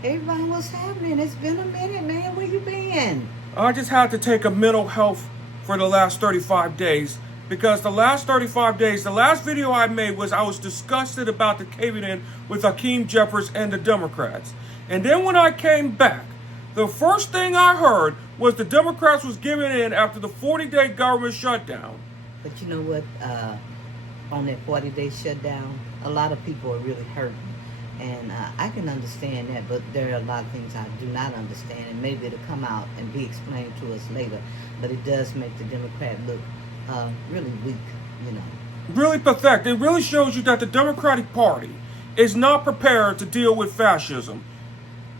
Hey Ron, what's happening? It's been a minute, man. Where you been? I just had to take a mental health for the last 35 days because the last 35 days, the last video I made was I was disgusted about the caving in with Hakim, Jefferies, and the Democrats. And then when I came back, the first thing I heard was the Democrats was giving in after the 40-day government shutdown. But you know what? On that 40-day shutdown, a lot of people are really hurting. And I can understand that, but there are a lot of things I do not understand, and maybe it'll come out and be explained to us later. But it does make the Democrat look really weak, you know. Really pathetic. It really shows you that the Democratic Party is not prepared to deal with fascism.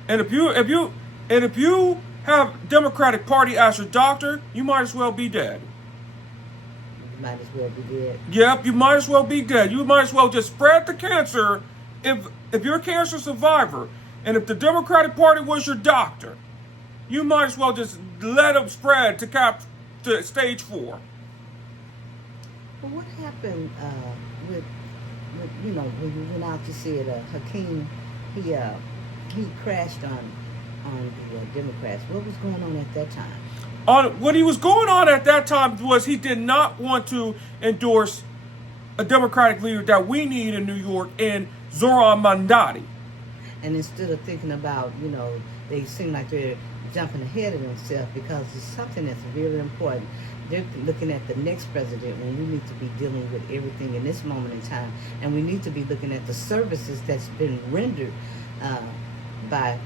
And if you have Democratic Party as your doctor, you might as well be dead. You might as well be dead. Yep, you might as well be dead. You might as well just spread the cancer if you're a cancer survivor, and if the Democratic Party was your doctor, you might as well just let them spread to stage 4. But what happened with when you went out to see it? Hakim, he crashed on the Democrats. What was going on at that time? What he was going on at that time was he did not want to endorse a Democratic leader that we need in New York in Zohran Mamdani. And instead of thinking about, they seem like they're jumping ahead of themselves because it's something that's really important. They're looking at the next president when we need to be dealing with everything in this moment in time. And we need to be looking at the services that's been rendered by,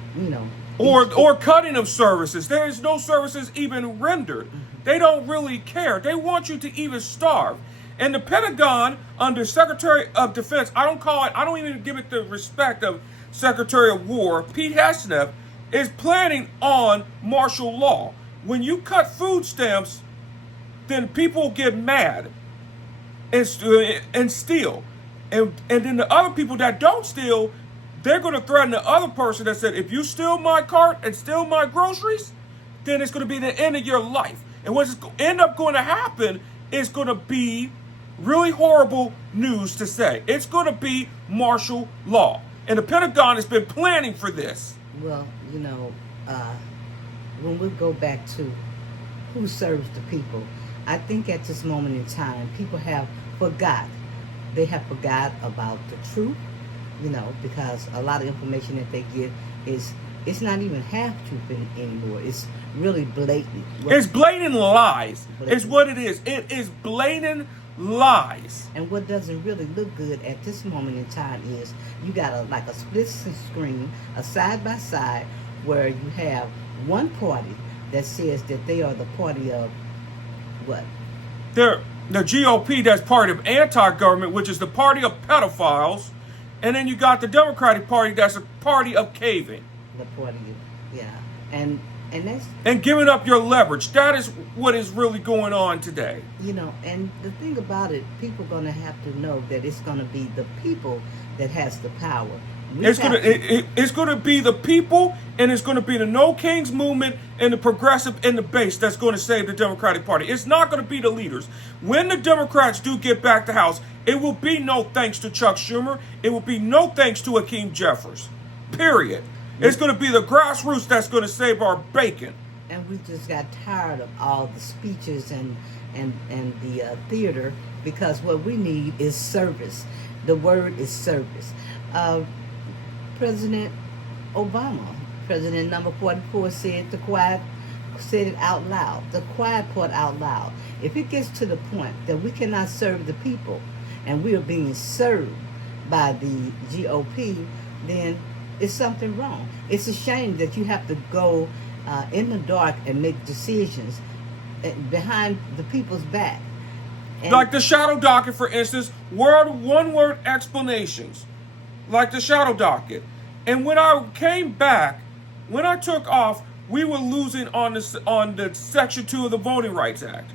Or cutting of services. There is no services even rendered. Mm-hmm. They don't really care. They want you to even starve. And the Pentagon, under Secretary of Defense, I don't even give it the respect of Secretary of War, Pete Hegseth, is planning on martial law. When you cut food stamps, then people get mad and steal. And then the other people that don't steal, they're going to threaten the other person that said, if you steal my cart and steal my groceries, then it's going to be the end of your life. And what's end up going to happen is going to be really horrible news to say. It's going to be martial law. And the Pentagon has been planning for this. Well, when we go back to who serves the people, I think at this moment in time, people have forgot. They have forgot about the truth, because a lot of information that they get it's not even half truth anymore. It's really blatant. It's blatant lies. It's what it is. It is blatant lies. And what doesn't really look good at this moment in time is you got a split screen, a side by side, where you have one party that says that they are the party of what? They're the GOP, that's part of anti-government, which is the party of pedophiles, and then you got the Democratic Party, that's a party of caving. The party, yeah, and that's giving up your leverage. That is what is really going on today. And the thing about it, people are going to have to know that it's going to be the people that has the power. It's going to be the people, and it's going to be the No Kings movement and the progressive and the base that's going to save the Democratic Party. It's not going to be the leaders. When the Democrats do get back to House, it will be no thanks to Chuck Schumer. It will be no thanks to Hakim Jefferies. Period. It's going to be the grassroots that's going to save our bacon. And we just got tired of all the speeches and the theater, because what we need is service. The word is service. President Obama, President number 44, said it out loud, the quiet part out loud. If it gets to the point that we cannot serve the people and we are being served by the GOP, then it's something wrong. It's a shame that you have to go in the dark and make decisions behind the people's back. Like the shadow docket, for instance, one-word explanations. Like the shadow docket. And when I came back, when I took off, we were losing on the Section 2 of the Voting Rights Act.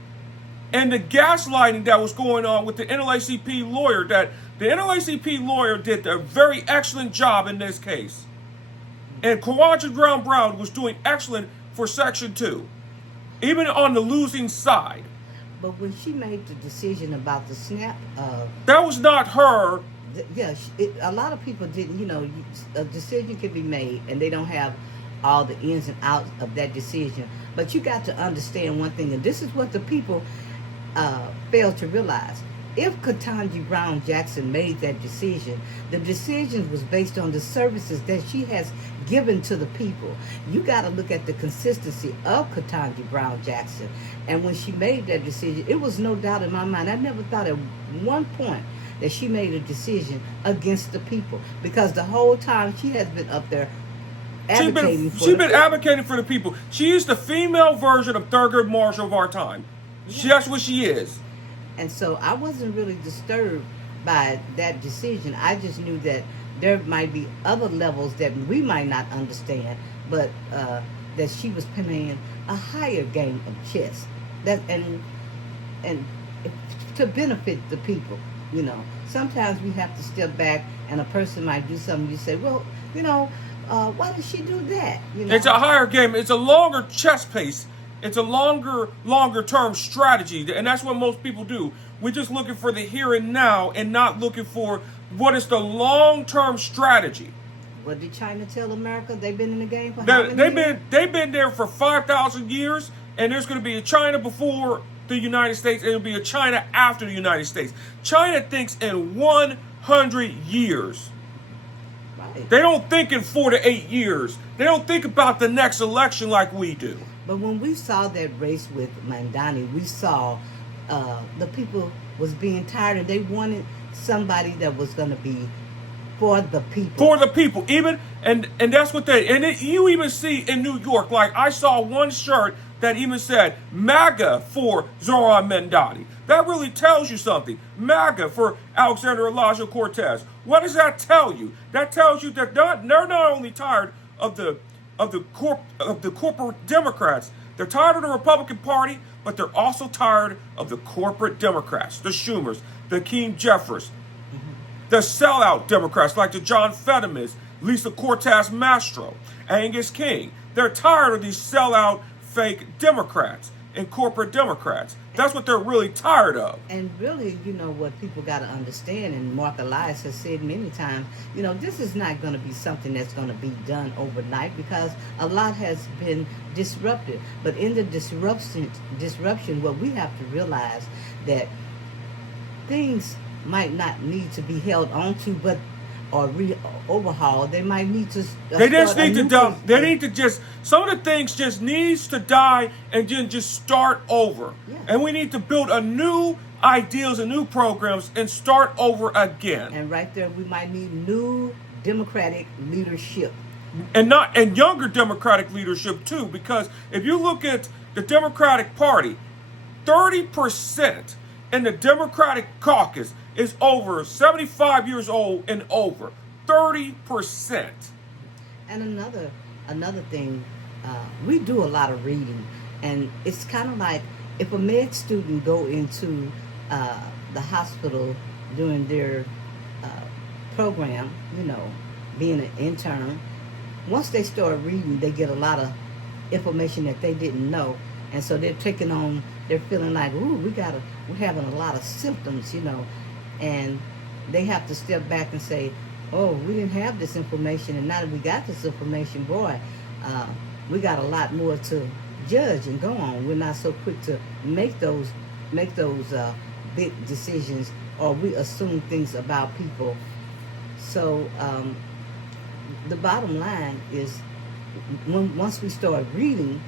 And the gaslighting that was going on with the NAACP lawyer, that the NAACP lawyer did a very excellent job in this case. And Kawaja Brown was doing excellent for Section 2, even on the losing side. But when she made the decision about the SNAP... that was not her Yeah, a lot of people didn't. A decision can be made, and they don't have all the ins and outs of that decision. But you got to understand one thing, and this is what the people fail to realize. If Ketanji Brown Jackson made that decision, the decision was based on the services that she has given to the people. You got to look at the consistency of Ketanji Brown Jackson. And when she made that decision, it was no doubt in my mind. I never thought at one point that she made a decision against the people, because the whole time she has been up there advocating She's been advocating for the people. She is the female version of Thurgood Marshall of our time. Yeah. That's what she is. And so I wasn't really disturbed by that decision. I just knew that there might be other levels that we might not understand, but that she was playing a higher game of chess. And to benefit the people. Sometimes we have to step back, and a person might do something. You say, well, why did she do that? It's a higher game. It's a longer chess pace. It's a longer term strategy, and that's what most people do. We're just looking for the here and now, and not looking for what is the long-term strategy. What did China tell America? They've been in the game for how many years? They've been there for 5,000 years, and there's going to be a China before the United States, and it'll be a China after the United States. China thinks in 100 years. Right. They don't think in 4 to 8 years. They don't think about the next election like we do. But when we saw that race with Mamdani, we saw the people was being tired, and they wanted somebody that was going to be for the people. For the people, and that's what you even see in New York. Like, I saw one shirt that even said MAGA for Zohran Mamdani. That really tells you something. MAGA for Alexander Ocasio-Cortez. What does that tell you? That tells you that they're not only tired of the corporate Democrats. They're tired of the Republican Party, but they're also tired of the corporate Democrats, the Schumers, the Hakim Jefferies, the sellout Democrats like the John Fettermans, Lisa Cortez Mastro, Angus King. They're tired of these sellout fake Democrats and corporate Democrats. That's what they're really tired of. And really, what people got to understand, and Mark Elias has said many times, this is not going to be something that's going to be done overnight, because a lot has been disrupted. But in the disruption, what we have to realize that things might not need to be held onto, but or overhauled. They might need to. They just need to dump. They need to just. Some of the things just needs to die and then just start over. Yeah. And we need to build a new ideals and new programs and start over again. And right there, we might need new Democratic leadership. And younger Democratic leadership too, because if you look at the Democratic Party, 30% in the Democratic caucus is over 75 years old and over. 30%. And another thing, we do a lot of reading, and it's kind of like if a med student go into the hospital during their program, being an intern, once they start reading, they get a lot of information that they didn't know, and so they're feeling like, ooh, we're having a lot of symptoms, and they have to step back and say, oh, we didn't have this information, and now that we got this information, boy, we got a lot more to judge and go on. We're not so quick to make those big decisions, or we assume things about people. So the bottom line is, once we start reading,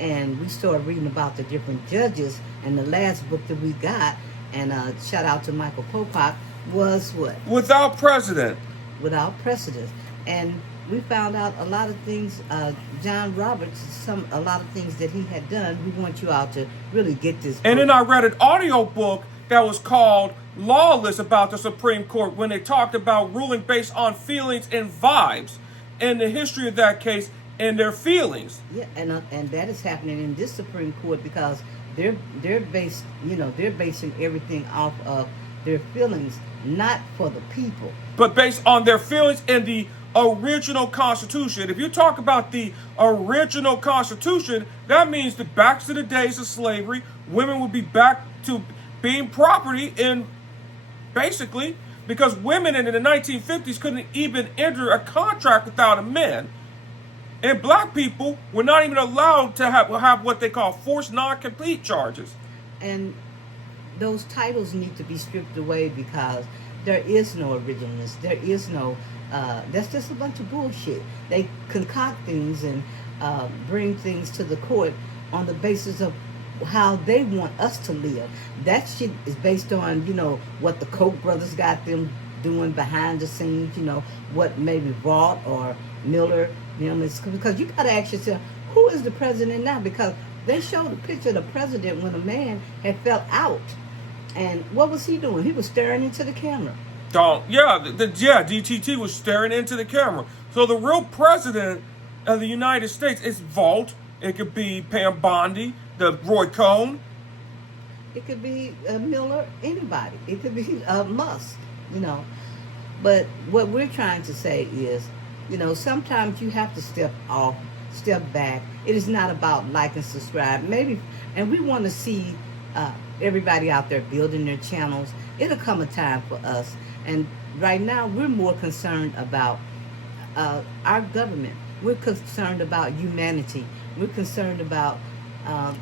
and we start reading about the different judges, and the last book that we got, and shout out to Michael Popak, was what? Without Precedent. Without Precedent. And we found out a lot of things, John Roberts, a lot of things that he had done. We want you all to really get this book. And then I read an audio book that was called Lawless about the Supreme Court, when they talked about ruling based on feelings and vibes, and the history of that case and their feelings. Yeah, and that is happening in this Supreme Court, because they're based, they're basing everything off of their feelings, not for the people, but based on their feelings and the original Constitution. If you talk about the original Constitution, that means that back to the days of slavery, women would be back to being property in basically because women in the 1950s couldn't even enter a contract without a man. And black people were not even allowed to have what they call forced non-compete charges. And those titles need to be stripped away because there is no originalness. There is no, that's just a bunch of bullshit. They concoct things and bring things to the court on the basis of how they want us to live. That shit is based on, what the Koch brothers got them doing behind the scenes, what maybe Vaught or Miller, it's because you got to ask yourself, who is the president now? Because they showed a picture of the president when a man had fell out. And what was he doing? He was staring into the camera. DTT was staring into the camera. So the real president of the United States is Vaught. It could be Pam Bondi, the Roy Cohn. It could be Miller, anybody. It could be Musk, But what we're trying to say is, sometimes you have to step back. It is not about like and subscribe. Maybe, and we want to see everybody out there building their channels. It'll come a time for us. And right now, we're more concerned about our government. We're concerned about humanity. We're concerned about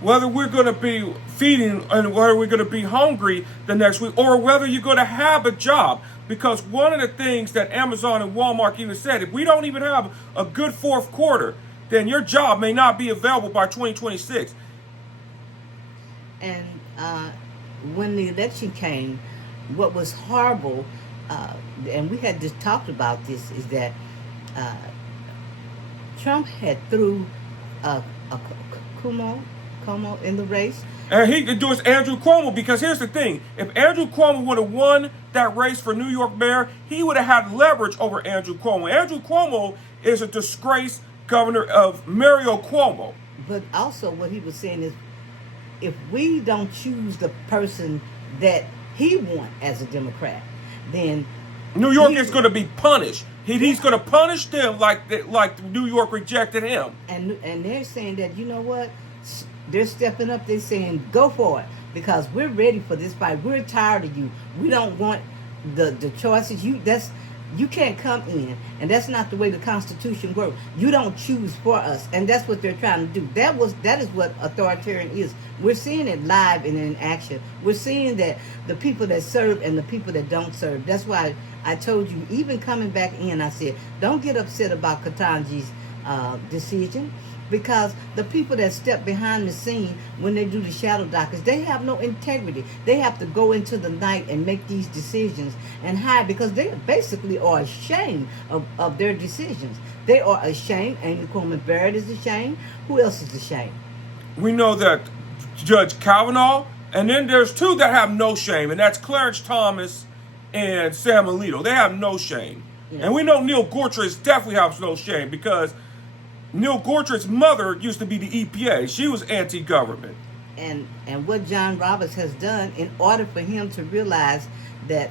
whether we're going to be feeding and whether we're going to be hungry the next week, or whether you're going to have a job. Because one of the things that Amazon and Walmart even said, if we don't even have a good fourth quarter, then your job may not be available by 2026. And when the election came, what was horrible, and we had just talked about this, is that Trump had threw Cuomo in the race. And he could do his Andrew Cuomo, because here's the thing. If Andrew Cuomo would have won that race for New York mayor, he would have had leverage over Andrew Cuomo. Andrew Cuomo is a disgraced governor of Mario Cuomo. But also what he was saying is, if we don't choose the person that he wants as a Democrat, then New York is going to be punished. He's going to punish them like New York rejected him. And they're saying that, you know what? They're stepping up. They're saying, go for it, because we're ready for this fight. We're tired of you. We don't want the choices. You can't come in, and that's not the way the Constitution works. You don't choose for us, and that's what they're trying to do. That is what authoritarian is. We're seeing it live and in action. We're seeing that the people that serve and the people that don't serve. That's why I told you, even coming back in, I said, don't get upset about Ketanji's decision, because the people that step behind the scene when they do the shadow dockets, they have no integrity. They have to go into the night and make these decisions and hide, because they basically are ashamed of their decisions. They are ashamed. Amy Coney Barrett is ashamed. Who else is ashamed? We know that Judge Kavanaugh, and then there's two that have no shame, and that's Clarence Thomas and Sam Alito. They have no shame. Yeah. And we know Neil Gorsuch definitely has no shame, because Neil Gorsuch's mother used to be the EPA. She was anti-government. And what John Roberts has done, in order for him to realize that,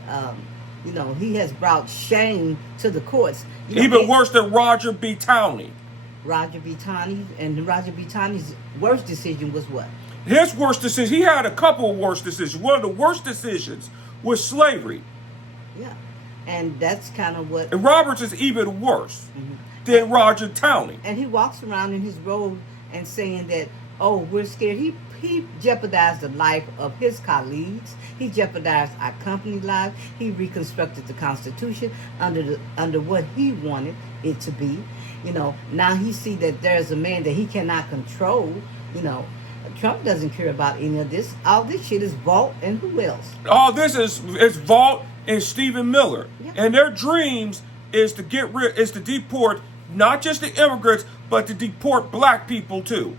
he has brought shame to the courts. Even worse than Roger B. Taney. Roger B. Taney, and Roger B. Taney's worst decision was what? His worst decision, he had a couple of worst decisions. One of the worst decisions was slavery. Yeah, and that's kind of what... And Roberts is even worse than Roger Taney. And he walks around in his robe and saying that, oh, we're scared. He jeopardized the life of his colleagues. He jeopardized our company life. He reconstructed the Constitution under what he wanted it to be. Now he see that there's a man that he cannot control. Trump doesn't care about any of this. All this shit is Vaught and who else? All this is Vaught and Stephen Miller. Yeah. And their dreams is to deport not just the immigrants, but to deport black people too.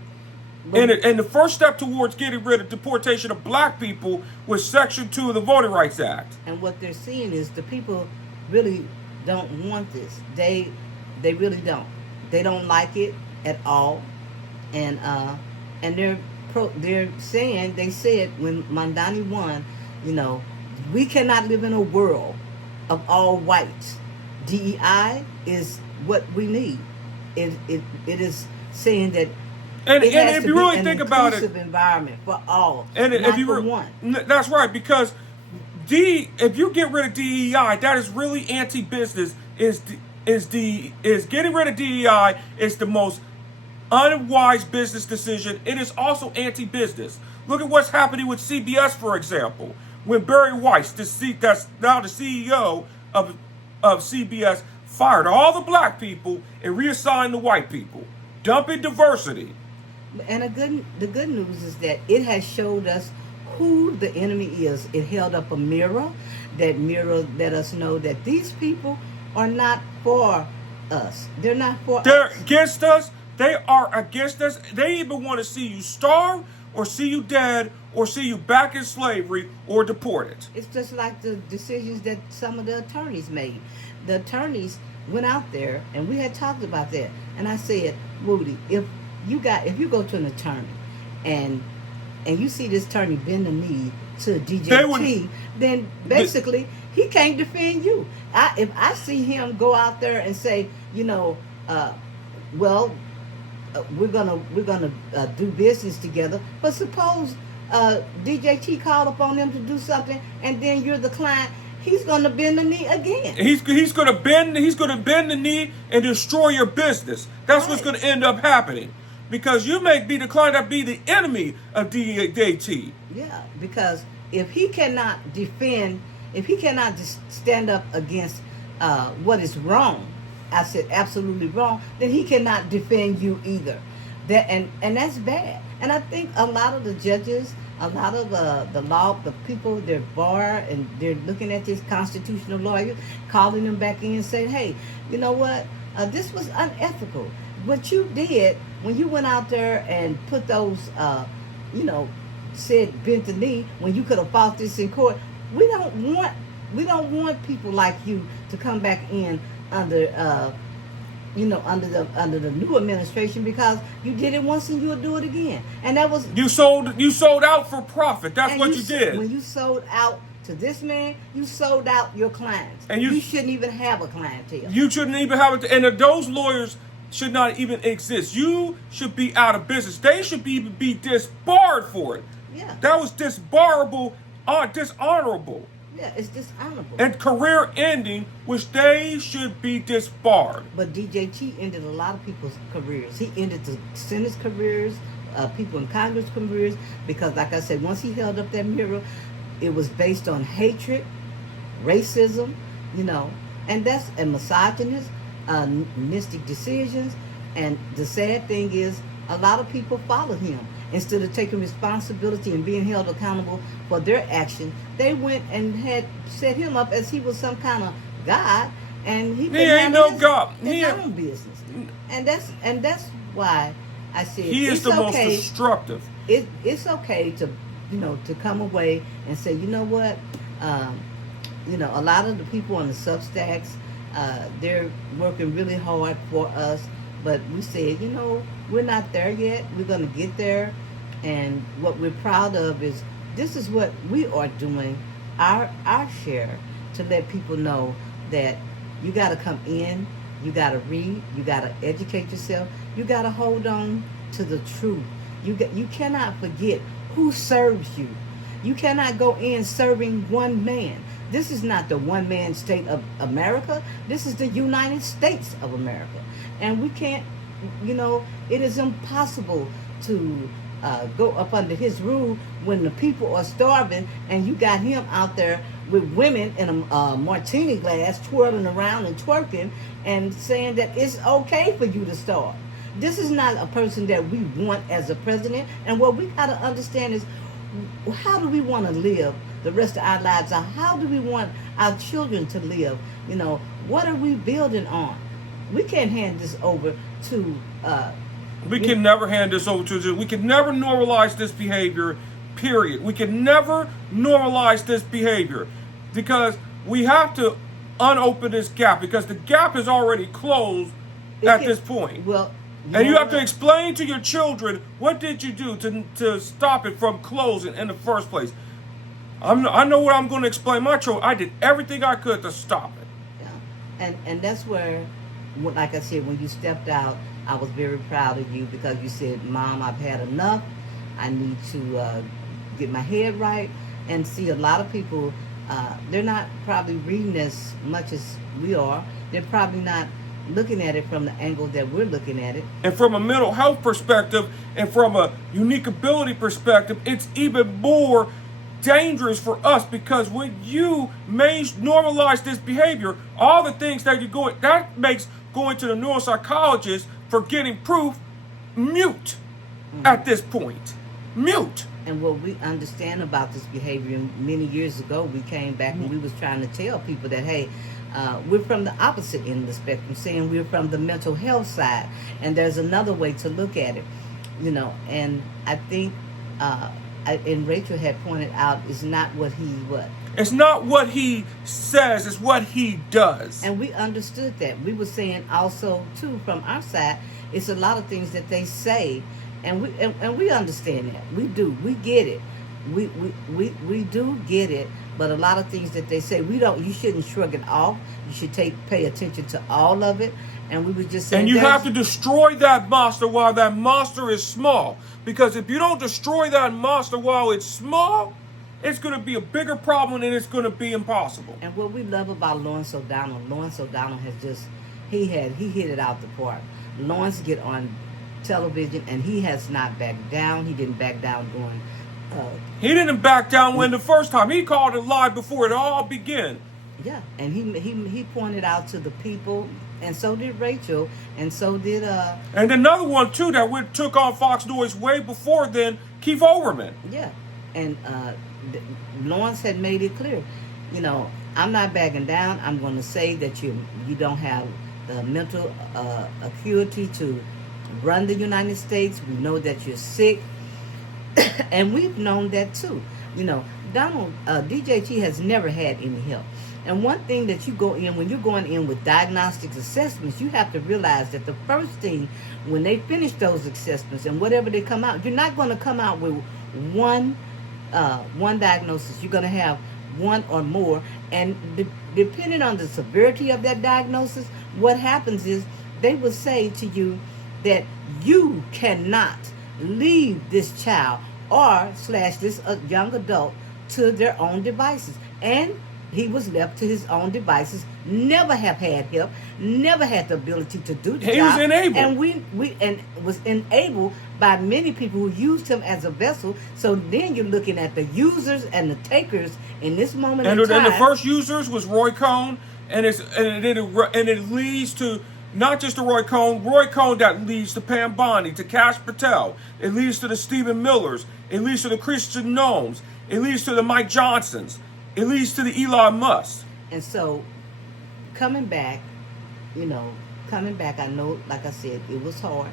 And the first step towards getting rid of deportation of black people was Section 2 of the Voting Rights Act. And what they're seeing is the people really don't want this. They really don't. They don't like it at all. And they said when Mamdani won, we cannot live in a world of all whites. DEI is what we need. It is saying that and if you really think about it, inclusive environment for all, and not for one. That's right, because if you get rid of DEI, that is really anti-business. Is getting rid of DEI is the most unwise business decision. It is also anti-business. Look at what's happening with CBS, for example. When Barry Weiss, that's now the CEO of CBS, fired all the black people and reassigned the white people, dumping diversity. And the good news is that it has showed us who the enemy is. It held up a mirror. That mirror let us know that these people are not for us. They're not for us. They're against us. They are against us. They even want to see you starve or see you dead or see you back in slavery or deported. It's just like the decisions that some of the attorneys made. The attorneys went out there, and we had talked about that. And I said, Woody, if you go to an attorney and you see this attorney bend the knee to DJT, then basically he can't defend you. If I see him go out there and say, we're gonna do business together, but suppose DJT called upon them to do something, and then you're the client, he's gonna bend the knee again. He's gonna bend the knee and destroy your business. That's right. What's gonna end up happening. Because you may be the client that be the enemy of DJT. Yeah, because if he cannot stand up against what is wrong, I said absolutely wrong, then he cannot defend you either. And that's bad. And I think a lot of the judges, a lot of the people, they're bar, and they're looking at this constitutional lawyer, calling them back in and saying, hey, you know what? This was unethical. What you did when you went out there and put those, said bent the knee when you could have fought this in court. We don't want people like you to come back in under the new administration, because you did it once and you'll do it again. And that was you sold out for profit. That's what you did. When you sold out to this man, you sold out your clients. And you shouldn't even have a clientele. You shouldn't even have it. And those lawyers should not even exist. You should be out of business. They should be disbarred for it. Yeah. That was dishonorable. Yeah, it's dishonorable. And career ending, which they should be disbarred. But DJT ended a lot of people's careers. He ended the Senate's careers, people in Congress' careers, because, like I said, once he held up that mirror, it was based on hatred, racism, and that's a misogynist, mystic decisions. And the sad thing is, a lot of people followed him. Instead of taking responsibility and being held accountable for their action, they went and had set him up as he was some kind of god, and he ain't no god. His own business, and that's why I said he is the most destructive. It's okay to to come away and say, you know what, a lot of the people on the Substacks, they're working really hard for us, but we said, we're not there yet. We're going to get there. And what we're proud of is this is what we are doing, our share, to let people know that you got to come in, you got to read, you got to educate yourself, you got to hold on to the truth. You cannot forget who serves you. You cannot go in serving one man. This is not the one-man state of America. This is the United States of America. And we can't, it is impossible to go up under his rule when the people are starving, and you got him out there with women in a martini glass twirling around and twerking and saying that it's okay for you to starve. This is not a person that we want as a president. And what we got to understand is, how do we want to live the rest of our lives? How do we want our children to live? What are we building on? We can't hand this over to we can never hand this over to. We can never normalize this behavior, period. We can never normalize this behavior, because we have to unopen this gap, because the gap is already closed this point. Well, and you have to explain to your children, what did you do to stop it from closing in the first place? I know what I'm going to explain my children. I did everything I could to stop it. Yeah. And that's where, like I said, when you stepped out, I was very proud of you, because you said, Mom, I've had enough. I need to get my head right. And see, a lot of people they're not probably reading as much as we are. They're probably not looking at it from the angle that we're looking at it. And from a mental health perspective and from a unique ability perspective, it's even more dangerous for us, because when you normalize this behavior, all the things that you're going, that makes going to the neuropsychologist for getting proof mute at this point. Mute. And what we understand about this behavior, many years ago, we came back and we was trying to tell people that, hey, we're from the opposite end of the spectrum, saying we're from the mental health side, and there's another way to look at it, you know. And I think, and Rachel had pointed out, it's not what he what. It's not what he says, it's what he does. And we understood that. We were saying also too from our side, it's a lot of things that they say, and we understand that. We do. We get it. We do get it. But a lot of things that they say, you shouldn't shrug it off. You should pay attention to all of it. And we were just saying, and you have to destroy that monster while that monster is small. Because if you don't destroy that monster while it's small, it's going to be a bigger problem and it's going to be impossible. And what we love about Lawrence O'Donnell has just, he hit it out the park. Lawrence get on television and he has not backed down. He didn't back down during. He didn't back down when the first time. He called it live before it all began. Yeah, and he pointed out to the people, and so did Rachel, and so did And another one too that we took on Fox News way before then, Keith Olbermann. Yeah, and Lawrence had made it clear, you know, I'm not backing down. I'm going to say that you don't have the mental acuity to run the United States. We know that you're sick. And we've known that too. You know, DJT has never had any help. And one thing that you go in, when you're going in with diagnostic assessments, you have to realize that the first thing, when they finish those assessments and whatever they come out, you're not going to come out with one diagnosis. You're going to have one or more. And depending on the severity of that diagnosis, what happens is they will say to you that you cannot leave this child or / this young adult to their own devices. And he was left to his own devices, never have had help, never had the ability to do the job. He was enabled. And we was enabled by many people who used him as a vessel. So then you're looking at the users and the takers in this moment in time. And the first users was Roy Cohn, and it leads to not just to Roy Cohn that leads to Pam Bondi, to Cash Patel. It leads to the Stephen Millers. It leads to the Christian Gnomes. It leads to the Mike Johnsons. It leads to the Elon Musk. And so, coming back, I know, like I said, it was hard.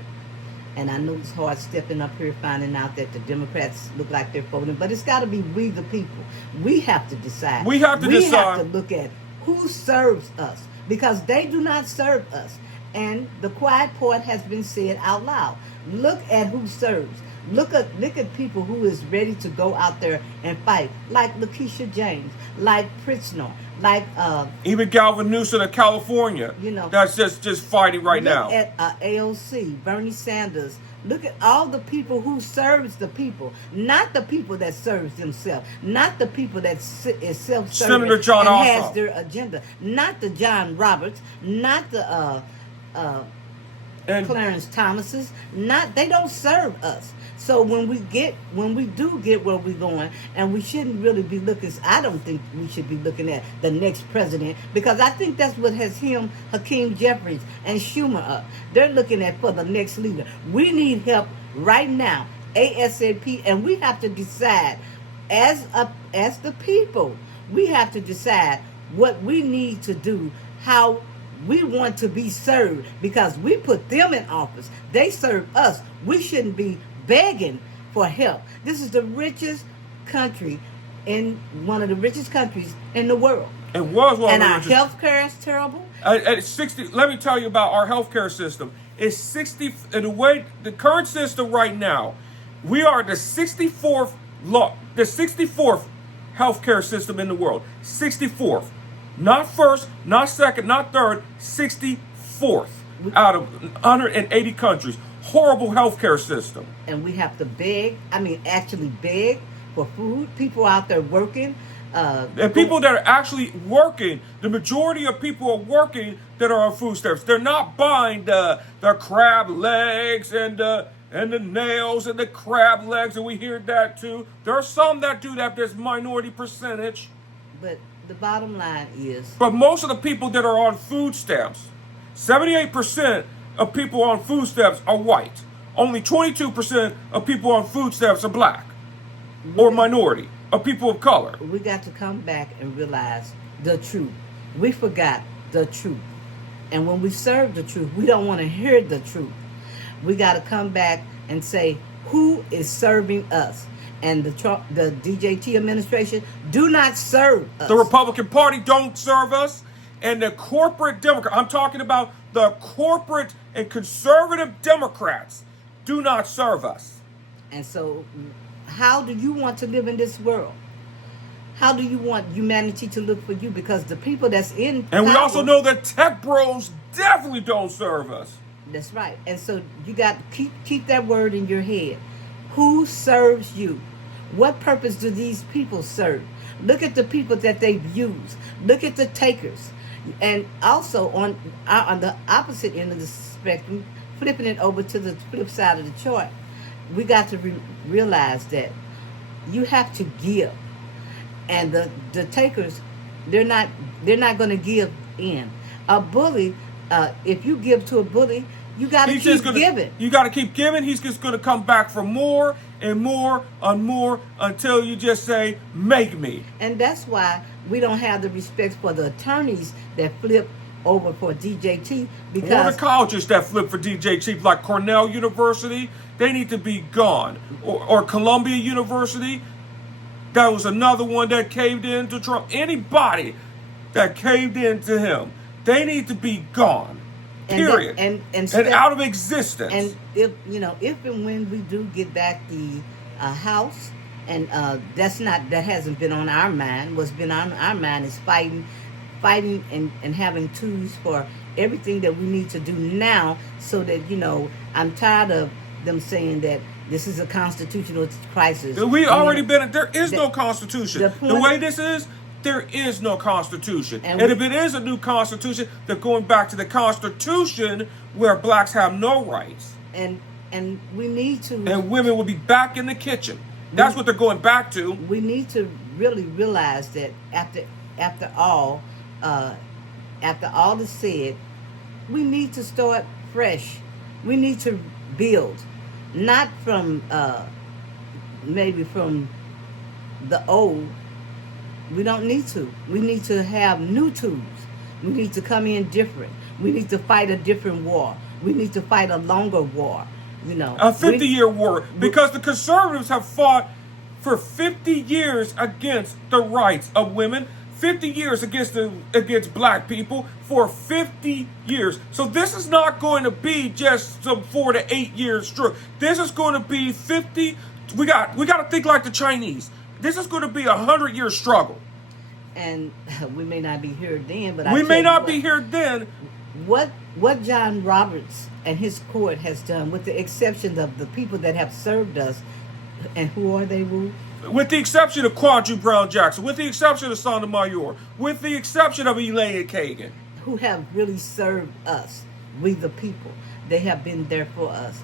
And I know it's hard stepping up here, finding out that the Democrats look like they're voting. But it's got to be we, the people. We have to decide. We have to look at who serves us, because they do not serve us. And the quiet part has been said out loud. Look at who serves. Look at people who is ready to go out there and fight, like Lakeisha James, like Pritzker, like even Gavin Newson of California. You know, that's just fighting right now. Look at AOC, Bernie Sanders. Look at all the people who serves the people, not the people that serves themselves, not the people that is self-serving Senator Jon and Ossoff has their agenda, not the John Roberts, not the Clarence Thomases. They don't serve us. So when we do get where we're going, and we shouldn't really be looking, I don't think we should be looking at the next president, because I think that's what has Hakim, Jefferies, and Schumer up. They're looking at for the next leader. We need help right now, ASAP, and we have to decide as the people. We have to decide what we need to do, how we want to be served, because we put them in office. They serve us. We shouldn't be begging for help. This is the richest country, one of the richest countries in the world. It was one and of the our richest. health care is terrible. At 60, let me tell you about our healthcare system. It's 60 in the way the current system right now. We are the 64th healthcare system in the world. 64th. Not first, not second, not third, 64th out of 180 countries. Horrible healthcare system. And we have to beg for food. People out there working. And people that are actually working, the majority of people are working that are on food stamps. They're not buying the crab legs and the nails and the crab legs, and we hear that too. There are some that do that. There's minority percentage. But the bottom line is... But most of the people that are on food stamps, 78% of people on food stamps are white. Only 22% of people on food stamps are black or minority, or people of color. We got to come back and realize the truth. We forgot the truth. And when we serve the truth, we don't want to hear the truth. We got to come back and say, who is serving us? And the DJT administration do not serve us. The Republican Party don't serve us. And the corporate Democrat, I'm talking about the corporate and conservative Democrats, do not serve us. And so how do you want to live in this world? How do you want humanity to look for you? Because the people that's in And power, we also know that tech bros definitely don't serve us. That's right. And so you got to keep that word in your head. Who serves you? What purpose do these people serve? Look at the people that they've used. Look at the takers. And also on the opposite end of the spectrum, flipping it over to the flip side of the chart, we got to realize that you have to give. And the takers, they're not going to give in. A bully, if you give to a bully, you got to keep giving. You got to keep giving. He's just going to come back for more and more and more until you just say, make me. And that's why we don't have the respect for the attorneys that flip over for DJT. Because or the colleges that flip for DJT, like Cornell University, they need to be gone. Or Columbia University, that was another one that caved in to Trump. Anybody that caved in to him, they need to be gone. Period. And out of existence. And if and when we do get back the House, and that hasn't been on our mind. What's been on our mind is fighting and having tools for everything that we need to do now, so that I'm tired of them saying that this is a constitutional crisis. We already been. There is no constitution. The way this is. There is no constitution. And if it is a new constitution, they're going back to the constitution where blacks have no rights. And we need to... And women will be back in the kitchen. That's what they're going back to. We need to really realize that after all is said, we need to start fresh. We need to build. Not from maybe from the old. We don't need to. We need to have new tools. We need to come in different. We need to fight a different war. We need to fight a longer war. A 50-year war. Because the conservatives have fought for 50 years against the rights of women. 50 years against black people for 50 years. So this is not going to be just some 4 to 8 years struggle. This is going to be 50. We got to think like the Chinese. This is going to be 100-year struggle. And we may not be here then, but we may not be here then. What John Roberts and his court has done, with the exception of the people that have served us, and who are they, Wu? With the exception of Kwame Brown Jackson, with the exception of Sotomayor, with the exception of Elaine Kagan, who have really served us, we the people. They have been there for us.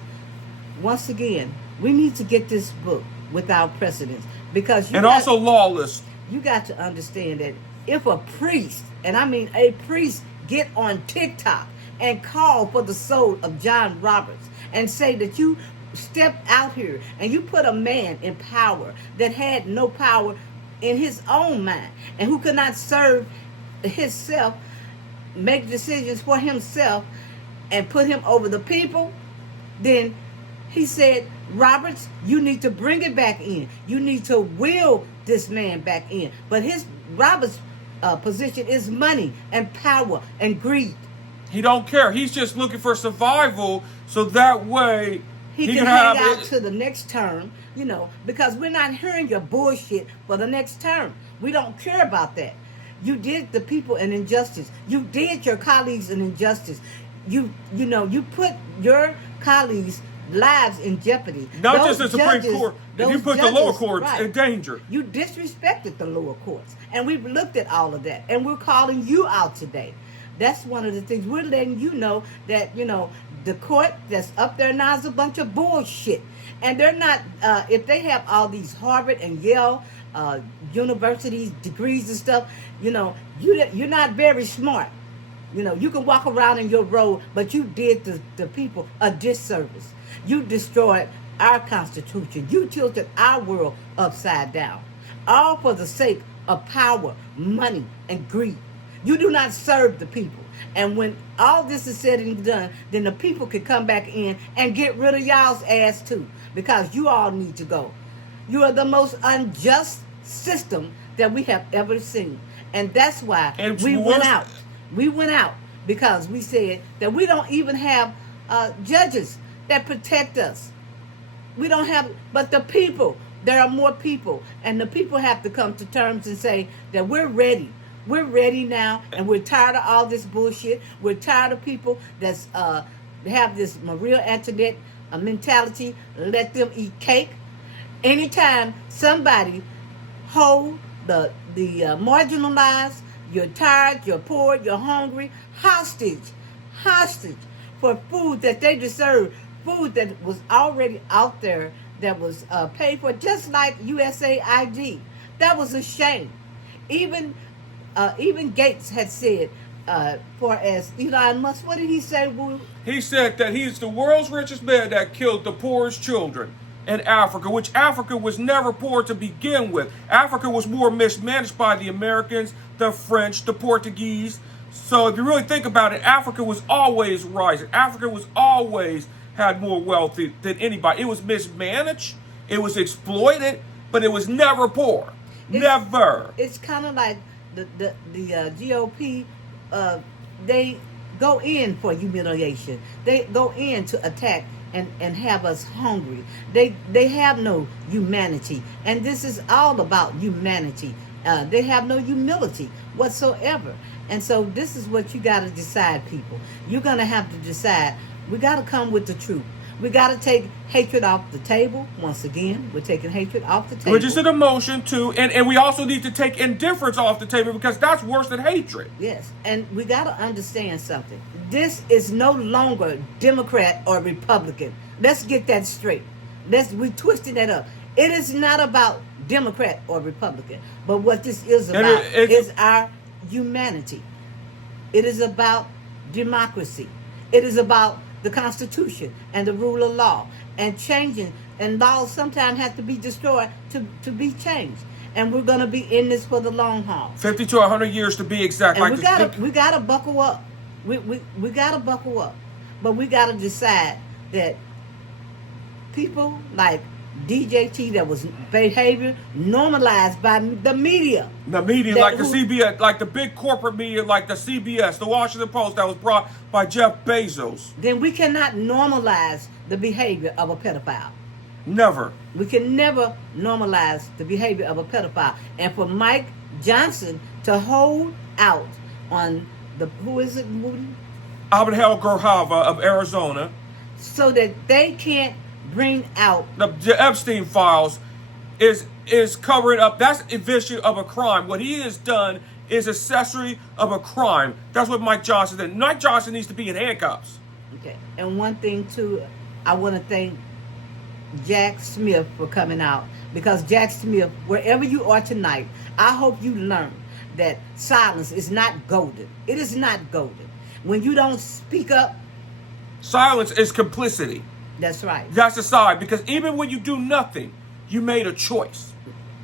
Once again, we need to get this book without precedence. Because also lawless. You got to understand that if a priest, and I mean a priest, get on TikTok and call for the soul of John Roberts and say that you step out here and you put a man in power that had no power in his own mind and who could not serve himself, make decisions for himself, and put him over the people, then he said, Roberts, you need to bring it back in. You need to will this man back in. But Roberts' position is money and power and greed. He don't care. He's just looking for survival, so that way he can hang out to the next term, because we're not hearing your bullshit for the next term. We don't care about that. You did the people an injustice. You did your colleagues an injustice. You put your colleagues lives in jeopardy. Not Those just the Supreme judges- Court. If you those put the judges- lower courts right. in danger. You disrespected the lower courts. And we've looked at all of that. And we're calling you out today. That's one of the things. We're letting you know that, the court that's up there now is a bunch of bullshit. And they're not, if they have all these Harvard and Yale universities, degrees and stuff, you're not very smart. You can walk around in your robe, but you did the people a disservice. You destroyed our Constitution. You tilted our world upside down. All for the sake of power, money, and greed. You do not serve the people. And when all this is said and done, then the people can come back in and get rid of y'all's ass too. Because you all need to go. You are the most unjust system that we have ever seen. And that's why we went out. We went out because we said that we don't even have judges that protect us. We don't have, but the people, there are more people. And the people have to come to terms and say that we're ready. We're ready now, and we're tired of all this bullshit. We're tired of people that's have this Maria Antoinette mentality. Let them eat cake. Anytime somebody hold the marginalized, you're tired, you're poor, you're hungry, hostage for food that they deserve, food that was already out there that was paid for, just like USAID. That was a shame. Even Gates had said, for as Elon Musk, what did he say, Woo? He said that he's the world's richest man that killed the poorest children in Africa, which Africa was never poor to begin with. Africa was more mismanaged by the Americans, the French, the Portuguese. So if you really think about it, Africa was always rising. Africa was always had more wealth than anybody. It was mismanaged, it was exploited, but it was never poor. Never. It's kind of like the GOP, they go in for humiliation. They go in to attack and have us hungry. They have no humanity. And this is all about humanity. They have no humility whatsoever. And so this is what you got to decide, people. You're going to have to decide. We got to come with the truth. We got to take hatred off the table. Once again, we're taking hatred off the table. Which is an emotion, too. And we also need to take indifference off the table, because that's worse than hatred. Yes. And we got to understand something. This is no longer Democrat or Republican. Let's get that straight. We're twisting that up. It is not about Democrat or Republican. But what this is about is our humanity. It is about democracy. It is about the Constitution and the rule of law, and changing, and laws sometimes have to be destroyed to be changed. And we're going to be in this for the long haul. 50 to 100 years to be exact. And we gotta buckle up. We gotta buckle up, but we gotta decide that people like DJT, that was behavior normalized by the media. The media, like the CBS, like the big corporate media, like the CBS, the Washington Post, that was brought by Jeff Bezos. Then we cannot normalize the behavior of a pedophile. Never. We can never normalize the behavior of a pedophile. And for Mike Johnson to hold out on who is it, Moody? Abel Grajava of Arizona. So that they can't bring out the Epstein files is covering up. That's a issue of a crime. What he has done is accessory of a crime. That's what Mike Johnson did. Mike Johnson needs to be in handcuffs. Okay. And one thing too, I want to thank Jack Smith for coming out, because Jack Smith, wherever you are tonight, I hope you learn that silence is not golden. It is not golden. When you don't speak up, silence is complicity. That's right. That's the side, because even when you do nothing, you made a choice.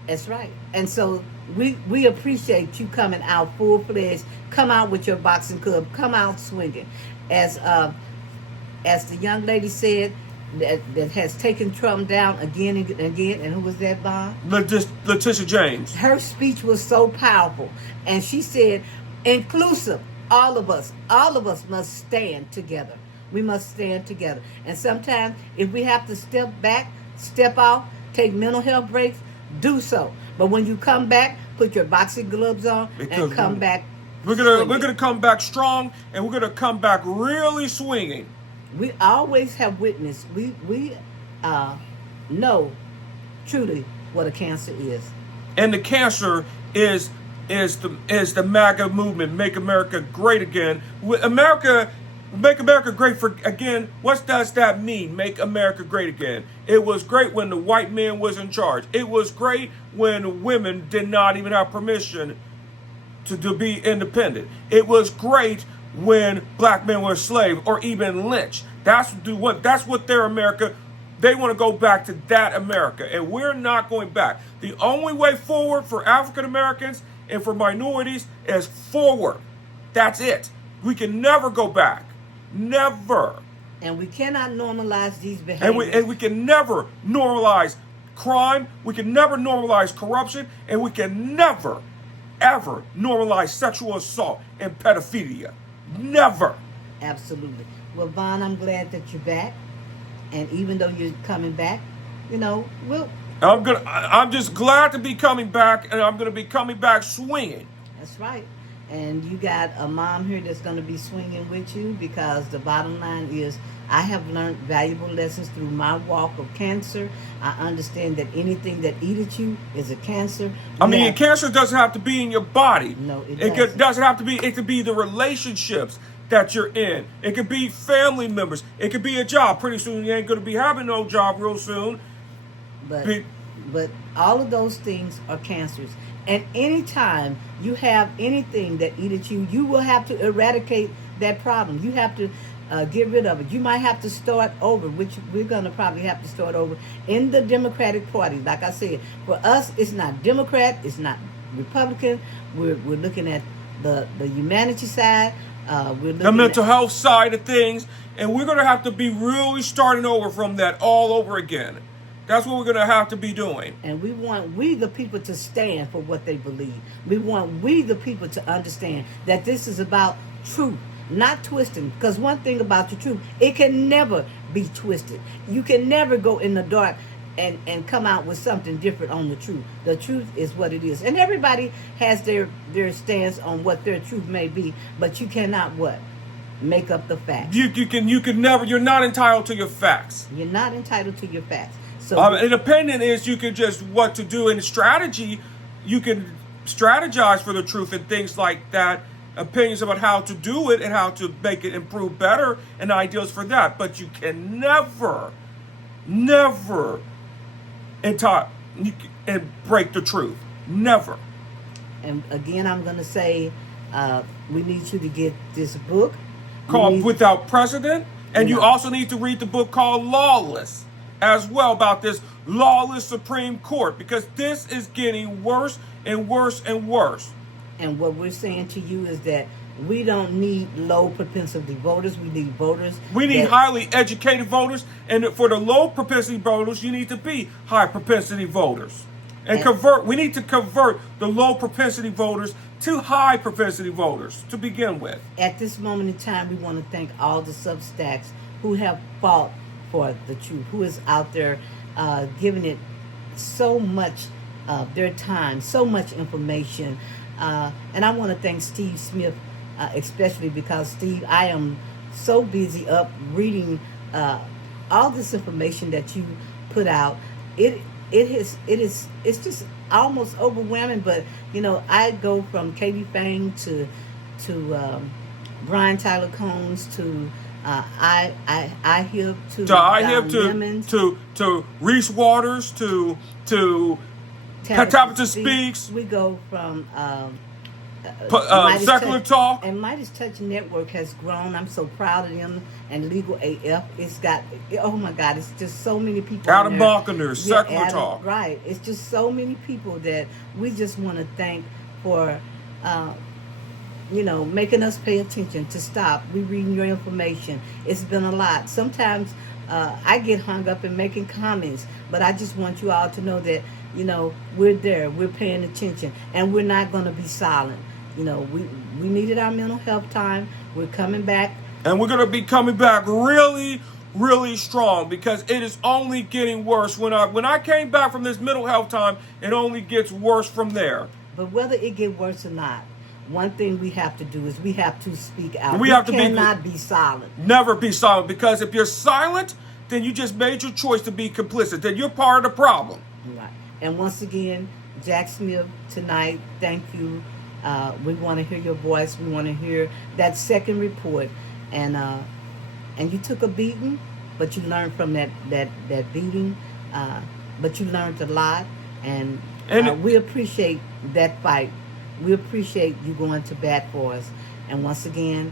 That's right. And so we appreciate you coming out full-fledged. Come out with your boxing club. Come out swinging. As the young lady said, that has taken Trump down again and again. And who was that, Bob? Letitia James. Her speech was so powerful. And she said, inclusive, all of us must stand together. We must stand together. And sometimes if we have to step back, step out, take mental health breaks, do so. But when you come back, put your boxing gloves on and come back. We're gonna come back strong, and we're gonna come back really swinging. We always have witnessed. We know truly what a cancer is. And the cancer is the MAGA movement, Make America Great Again. Make America Great again. What does that mean? Make America great again. It was great when the white man was in charge. It was great when women did not even have permission to be independent. It was great when black men were slaves or even lynched. That's what their America. They want to go back to that America, and we're not going back. The only way forward for African Americans and for minorities is forward. That's it. We can never go back. Never. And we cannot normalize these behaviors. And we can never normalize crime. We can never normalize corruption. And we can never, ever normalize sexual assault and pedophilia. Never. Absolutely. Well, Vaughn, I'm glad that you're back. And even though you're coming back, I'm just glad to be coming back, and I'm gonna be coming back swinging. That's right. And you got a mom here that's going to be swinging with you, because the bottom line is I have learned valuable lessons through my walk of cancer. I understand that anything that eats you is a cancer. Cancer doesn't have to be in your body. No, it doesn't have to be. It could be the relationships that you're in. It could be family members. It could be a job. Pretty soon you ain't going to be having no job real soon. But all of those things are cancers. And anytime you have anything that eats you, you will have to eradicate that problem. You have to get rid of it. You might have to start over, which we're going to probably have to start over in the Democratic Party. Like I said, for us, it's not Democrat, it's not Republican. We're looking at the humanity side. We're looking the mental health side of things. And we're going to have to be really starting over from that all over again. That's what we're going to have to be doing. And we want the people to stand for what they believe. We want the people to understand that this is about truth, not twisting. Because one thing about the truth, it can never be twisted. You can never go in the dark and come out with something different on the truth. The truth is what it is. And everybody has their stance on what their truth may be, but you cannot make up the facts. You can never, you're not entitled to your facts. You're not entitled to your facts. So an opinion is you can just what to do. In strategy, you can strategize for the truth and things like that. Opinions about how to do it and how to make it improve better and ideas for that. But you can never and break the truth. Never. And again, I'm going to say we need you to get this book called Without Precedent. And you also need to read the book called Lawless as well, about this lawless Supreme Court, because this is getting worse and worse and worse. And what we're saying to you is that we don't need low propensity voters. We need voters. We need highly educated voters. And for the low propensity voters, you need to be high propensity voters. And we need to convert the low propensity voters to high propensity voters to begin with. At this moment in time, we want to thank all the Substacks who have fought for the truth, who is out there giving it so much of their time, so much information. And I want to thank Steve Smith, especially because, Steve, I am so busy up reading all this information that you put out. It's just almost overwhelming. But I go from Katie Fang to Brian Tyler Combs to I-Hip to Reese Waters to Tabitha Speaks. We go from Secular Talk. And Midas Touch Network has grown. I'm so proud of them. And Legal AF. It's got, oh my God, it's just so many people. Adam Balkner, Secular Talk. Right. It's just so many people that we just want to thank for making us pay attention, to stop. We reading your information. It's been a lot. Sometimes I get hung up in making comments, but I just want you all to know that, we're there, we're paying attention, and we're not going to be silent. We needed our mental health time. We're coming back. And we're going to be coming back really, really strong, because it is only getting worse. When I came back from this mental health time, it only gets worse from there. But whether it get worse or not, one thing we have to do is we have to speak out. We have to cannot be silent. Never be silent, because if you're silent, then you just made your choice to be complicit. Then you're part of the problem. Right. And once again, Jack Smith, tonight, thank you. We want to hear your voice. We want to hear that second report. And you took a beating, but you learned from that beating. But you learned a lot. And we appreciate that fight. We appreciate you going to bat for us. And once again,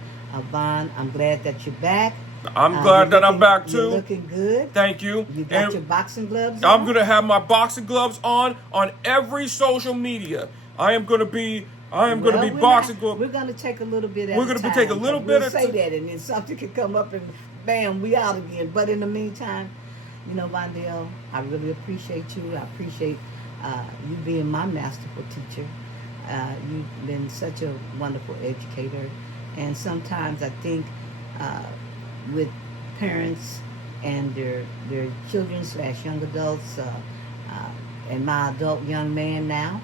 Von, I'm glad that you're back. I'm glad that I'm back too. You're looking good. Thank you. You got your boxing gloves I'm on? going to have my boxing gloves on every social media. I am going to be boxing gloves. We're going to take a little bit at We're going to time, take a little bit of time. We'll say that, and then something could come up and bam, we out again. But in the meantime, Vondell, I really appreciate you. I appreciate you being my masterful teacher. You've been such a wonderful educator. And sometimes I think with parents and their children / young adults and my adult young man now,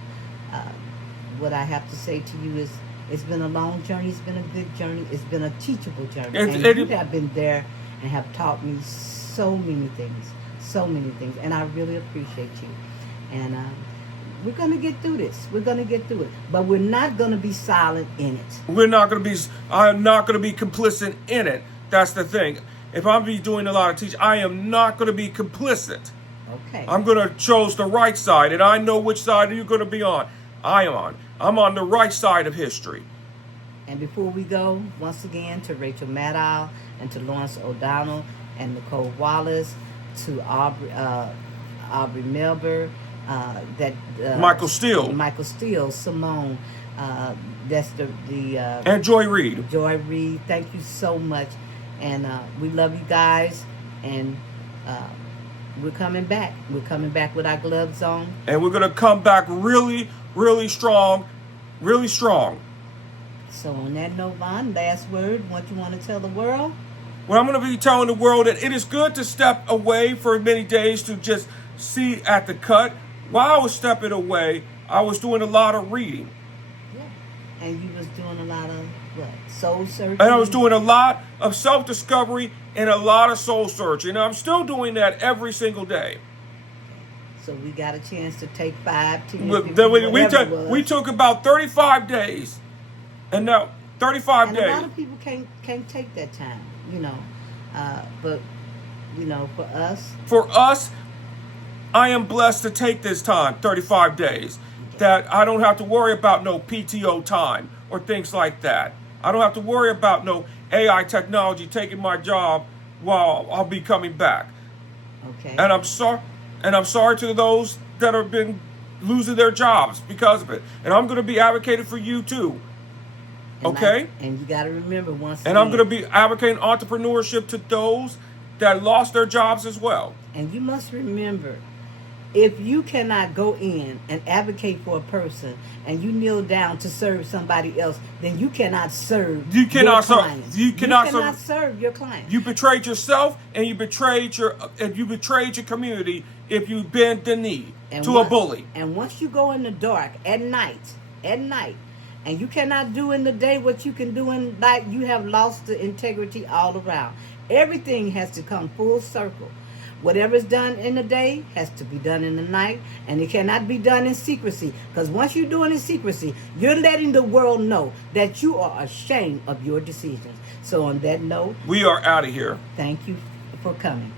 what I have to say to you is it's been a long journey. It's been a good journey. It's been a teachable journey. And you have been there and have taught me so many things. And I really appreciate you. And we're going to get through this. We're going to get through it. But we're not going to be silent in it. I'm not going to be complicit in it. That's the thing. If I'm be doing a lot of teaching, I am not going to be complicit. Okay. I'm going to choose the right side, and I know which side you're going to be on. I'm on the right side of history. And before we go, once again, to Rachel Maddow and to Lawrence O'Donnell and Nicole Wallace, to Aubrey Melber, Michael Steele, Simone, that's and Joy Reid. Joy Reid, thank you so much, and we love you guys, and we're coming back. We're coming back with our gloves on, and we're gonna come back really, really strong, really strong. So on that note, Von, last word, what you want to tell the world? Well, I'm going to be telling the world that it is good to step away for many days to just see at the cut. While I was stepping away, I was doing a lot of reading. Yeah. And you was doing a lot of what? Soul searching? And I was doing a lot of self-discovery and a lot of soul searching. And I'm still doing that every single day. So we got a chance to take 5, 10, we took about 35 days. And now 35 days. A lot of people can't take that time, but for us, I am blessed to take this time, 35 days, that I don't have to worry about no PTO time or things like that. I don't have to worry about no AI technology taking my job while I'll be coming back. Okay. And I'm sorry to those that have been losing their jobs because of it. And I'm going to be advocating for you too. Okay? And you got to remember And I'm going to be advocating entrepreneurship to those that lost their jobs as well. And you must remember, if you cannot go in and advocate for a person and you kneel down to serve somebody else, then you cannot serve your clients. You cannot serve your clients. You betrayed yourself and you betrayed your community if you bend the knee to a bully. And once you go in the dark at night, and you cannot do in the day what you can do in night, you have lost the integrity all around. Everything has to come full circle. Whatever is done in the day has to be done in the night, and it cannot be done in secrecy. Because once you do it in secrecy, you're letting the world know that you are ashamed of your decisions. So on that note, we are out of here. Thank you for coming.